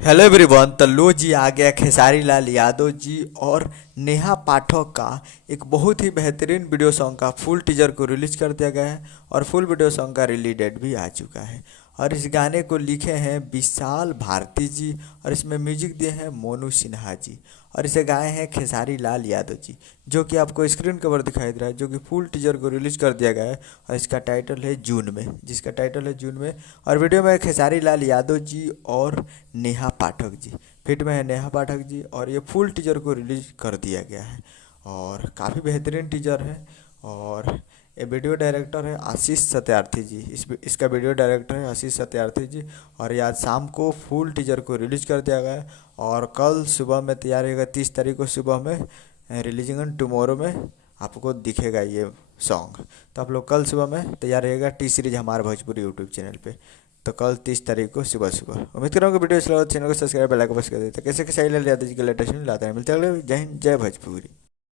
Hello everyone. तो लो जी आ गया खेसारी लाल यादव जी और नेहा पाठक का एक बहुत ही बेहतरीन वीडियो सॉन्ग का फुल टीजर को रिलीज कर दिया गया है और फुल वीडियो सॉन्ग का रिलीज डेट भी आ चुका है। और इस गाने को लिखे हैं विशाल भारती जी और इसमें म्यूजिक दिए हैं मोनू सिन्हा जी और इसे गाए हैं खेसारी लाल यादव जी, जो कि आपको स्क्रीन कवर दिखाई दे रहा है, जो कि फुल टीजर को रिलीज कर दिया गया है। और इसका टाइटल है जून में, जिसका टाइटल है जून में। और वीडियो में खेसारी लाल यादव जी और नेहा पाठक जी फिट में है, नेहा पाठक जी। और ये फुल टीजर को रिलीज कर दिया गया है और काफ़ी बेहतरीन टीजर है। और ये वीडियो डायरेक्टर है आशीष सत्यार्थी जी, इसका वीडियो डायरेक्टर है आशीष सत्यार्थी जी। और ये आज शाम को फुल टीजर को रिलीज कर दिया गया है और कल सुबह में तैयार रहेगा। 30 तारीख को सुबह में रिलीजिंग ऑन टुमारो में आपको दिखेगा ये सॉन्ग। तो आप लोग कल सुबह में तैयार रहेगा टी सीरीज हमारे भोजपुरी यूट्यूब चैनल पे। तो कल 30 तारीख को सुबह सुबह। उम्मीद कर रहा हूँ कि वीडियो अच्छा लगा, चैनल को सब्सक्राइब बेल आइकन प्रेस कर देते। कैसे कैसे यादव जी के लेटेस्ट न्यूज़ लाते हैं। मिलते हैं अगले। जय हिंद, जय भोजपुरी।